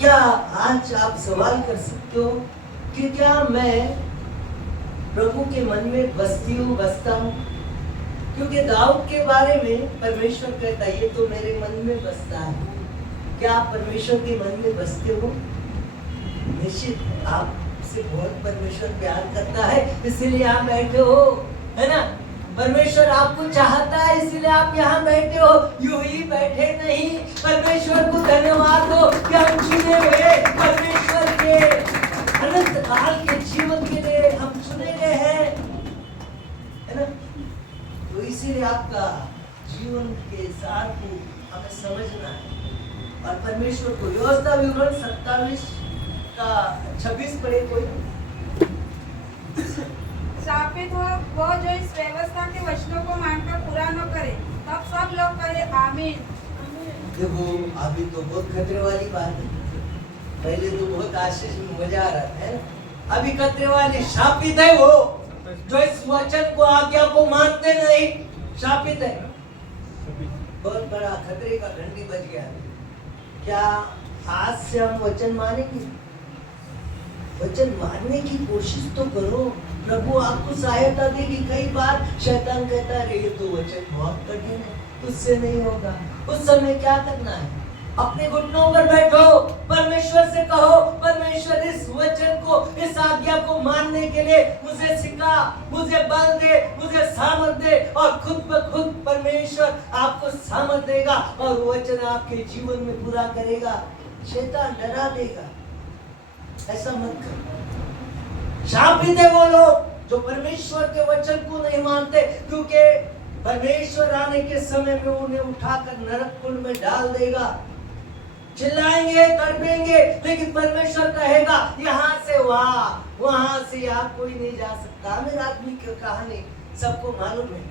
क्या आज आप सवाल कर सकते हो कि क्या मैं प्रभु के मन में बसता हूँ? क्योंकि दाऊद के बारे में परमेश्वर कहता है ये तो मेरे मन में बसता है। क्या आप परमेश्वर के मन में बसते हो? निश्चित आपसे बहुत परमेश्वर प्यार करता है, इसीलिए आप बैठे हो, है ना? परमेश्वर आपको चाहता है, इसीलिए आप यहाँ बैठे हो, यूं ही बैठे नहीं। परमेश्वर को धन्यवाद दो कि हम चुने हुए परमेश्वर के अनंत काल के जीवन के लिए हम चुने गए हैं, है ना? तो इसीलिए आपका जीवन के सार को हमें समझना है। और परमेश्वर को व्यवस्था विवरण 27 का 26 पढ़े कोई। शापित हो वो जो इस व्यवस्था के वचनों को मानकर पूरा न करे। तब सब लोग कहे आमीन। देखो अभी तो बहुत खतरे वाली बात है। पहले तो बहुत आशीष में मजा आ रहा था, है ना? अभी खतरे वाली शापित है वो जो इस वचन को आज्ञा को मानते नहीं, शापित है। बहुत बड़ा खतरे का घंटी बज गया। क्या आज से हम वचन मानेंगे? वचन मानने की कोशिश तो करो, प्रभु आपको सहायता देगी। कई बार शैतान कहता है ये तो वचन बहुत कठिन है, तुझसे नहीं होगा। उस समय क्या करना है? अपने घुटनों पर बैठो, परमेश्वर से कहो, परमेश्वर इस वचन को, इस आज्ञा को मानने के लिए मुझे सिखा, मुझे बल दे, मुझे सामर्थ दे। और खुद ब खुद परमेश्वर आपको सामर्थ देगा और वचन आपके जीवन में पूरा करेगा। शैतान डरा देगा, ऐसा मत करो। शापित है वो लोग जो परमेश्वर के वचन को नहीं मानते, क्योंकि परमेश्वर आने के समय में उन्हें उठाकर नरक कुंड में डाल देगा। चिल्लाएंगे, तड़पेंगे, लेकिन परमेश्वर कहेगा यहाँ से वहां से यहाँ कोई नहीं जा सकता। आमिर आदमी की कहानी सबको मालूम है।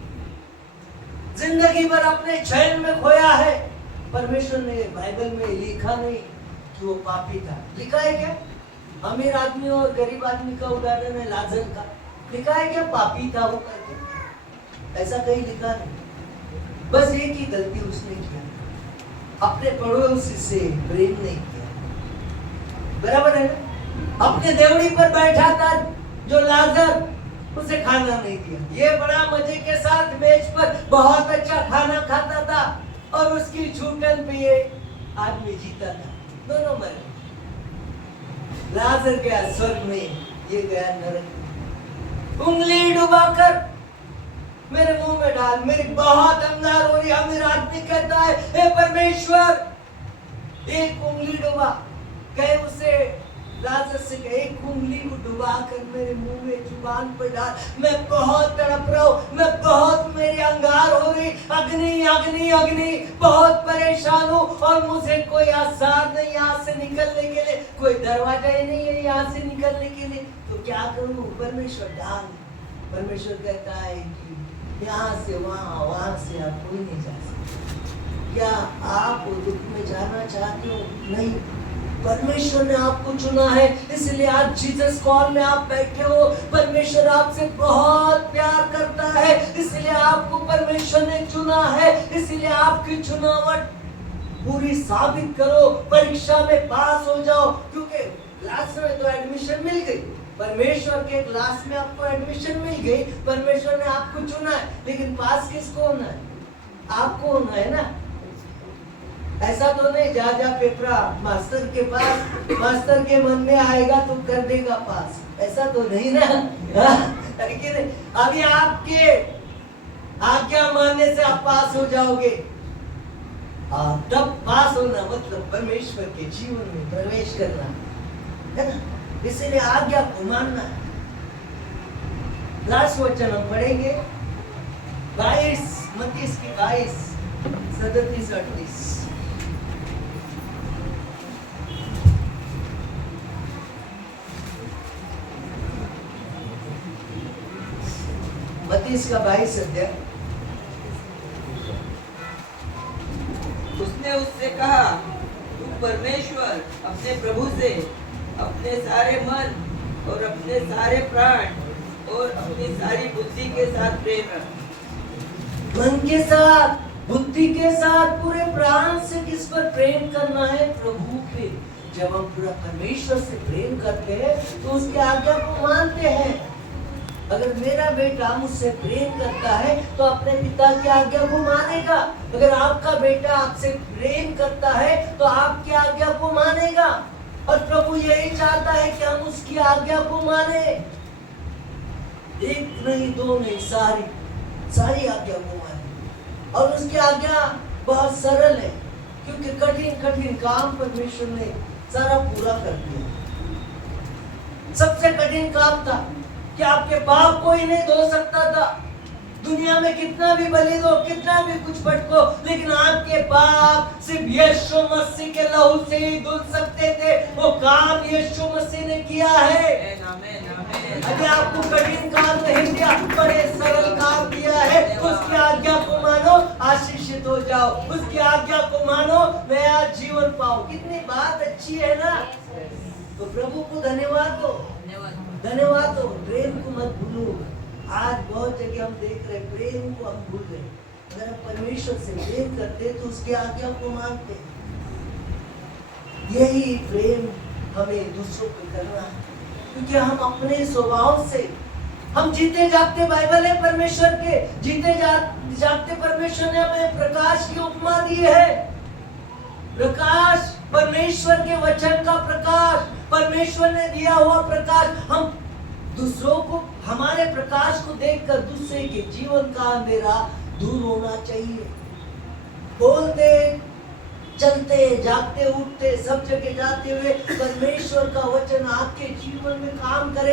जिंदगी भर अपने चैन में खोया है। परमेश्वर ने बाइबल में लिखा नहीं कि वो पापी था। लिखा है क्या? अमीर आदमी और गरीब आदमी का उदाहरण है लाजर का। लिखा है क्या पापी था वो करके? ऐसा कहीं लिखा नहीं। बस एक ही गलती उसने किया, अपने पड़ोसी से प्रेम नहीं किया। बराबर है ना? अपने देवड़ी पर बैठा था जो लाजर, उसे खाना नहीं दिया। ये बड़ा मजे के साथ मेज पर बहुत अच्छा खाना खाता था और उसकी छूटन पे ये आदमी जीता था। दोनों मरे। लाजर गया स्वर्ग में, ये गया नरक। उंगली डुबाकर मेरे मुंह में डाल, मेरी बहुत अंगार हो रही। अमीर आदमी कहता है हे परमेश्वर, एक उंगली डुबा। कहे उसे लाजर से कहे एक उंगली को डुबा कर मेरे मुंह में, जुबान पर डाल। मैं बहुत तड़प रहा हूँ, मैं बहुत, मेरी अंगार हो रही। अग्नि अग्नि अग्नि, बहुत परेशान हूँ और मुझे कोई आसार नहीं यहाँ से निकलने के लिए, कोई दरवाजा ही नहीं है यहाँ से निकलने के लिए। तो क्या करूँ? परमेश्वर डाल। परमेश्वर कहता है कि यहाँ से वहाँ, वहाँ से आप कोई नहीं जा सकते। क्या आप दुख में जाना चाहते हो? नहीं, परमेश्वर ने आपको चुना है, इसलिए आज जीसस कॉल में आप बैठे हो। परमेश्वर आपसे बहुत प्यार करता है, इसलिए आपको परमेश्वर ने चुना है। इसलिए आपकी चुनावट पूरी साबित करो, परीक्षा में पास हो जाओ। क्योंकि क्लास में तो एडमिशन मिल गई, परमेश्वर के क्लास में आपको एडमिशन मिल गई, परमेश्वर ने आपको चुना है। लेकिन पास किसको होना है? आपको होना है ना। ऐसा तो नहीं जा पेपरा मास्टर के पास, मास्टर के मन में आएगा तो कर देगा पास, ऐसा तो नहीं ना। अभी आपके आज्ञा मानने से आप पास हो जाओगे। तब पास होना मतलब परमेश्वर के जीवन में प्रवेश करना है ना। इसीलिए आज्ञा को मानना है। लास्ट वचन हम पढ़ेंगे 22 मत्ती की 22 37-38। मत्ती का 22 अध्याय। उसने उससे कहा, तू परमेश्वर अपने प्रभु से अपने सारे मन और अपने सारे प्राण और अपनी सारी बुद्धि के साथ प्रेम रख। मन के साथ, बुद्धि के साथ, पूरे प्राण से किस पर प्रेम करना है? प्रभु पे। जब हम पूरा परमेश्वर से प्रेम करते हैं तो उसकी आज्ञा को मानते हैं। अगर मेरा बेटा मुझसे प्रेम करता है तो अपने पिता की आज्ञा को मानेगा। अगर आपका बेटा आपसे प्रेम करता है तो आपकी आज्ञा को मानेगा। और प्रभु यही चाहता है कि हम उसकी आज्ञा को माने। एक नहीं, दो नहीं, सारी आज्ञा को माने। और उसकी आज्ञा बहुत सरल है, क्योंकि कठिन काम परमेश्वर ने सारा पूरा कर दिया। सबसे कठिन काम था कि आपके पाप कोई नहीं धो सकता था। दुनिया में कितना भी बलि दो, कितना भी कुछ भटको, लेकिन आपके पाप सिर्फ यीशु मसीह के लहू से ही धुल सकते थे। वो काम यीशु मसीह ने किया है। अगर आपको कठिन काम नहीं दिया, बड़े सरल काम दिया है। उसकी आज्ञा को मानो, आशीषित हो जाओ। उसकी आज्ञा को मानो, नया जीवन पाओ। कितनी बात अच्छी है ना। तो प्रभु को धन्यवाद दो, धन्यवाद दो। प्रेम को मत भूलो। आज बहुत जगह हम देख रहे प्रेम को हम भूल रहे। अगर हम परमेश्वर से प्रेम करते तो उसकी आज्ञा को मानते। यही प्रेम हमें दूसरों को करना है, क्योंकि हम अपने स्वभाव से हम जीते जागते, बाइबल है परमेश्वर के, जीते जागते परमेश्वर ने हमें प्रकाश की उपमा दी है। प्रकाश, परमेश्वर के वचन का प्रकाश, परमेश्वर ने दिया हुआ प्रकाश। हम दूसरों को हमारे प्रकाश को देखकर दूसरे के जीवन का अंधेरा दूर होना चाहिए। बोलते, चलते, जागते, उठते, सब जगह जाते हुए परमेश्वर का वचन आपके जीवन में काम करे।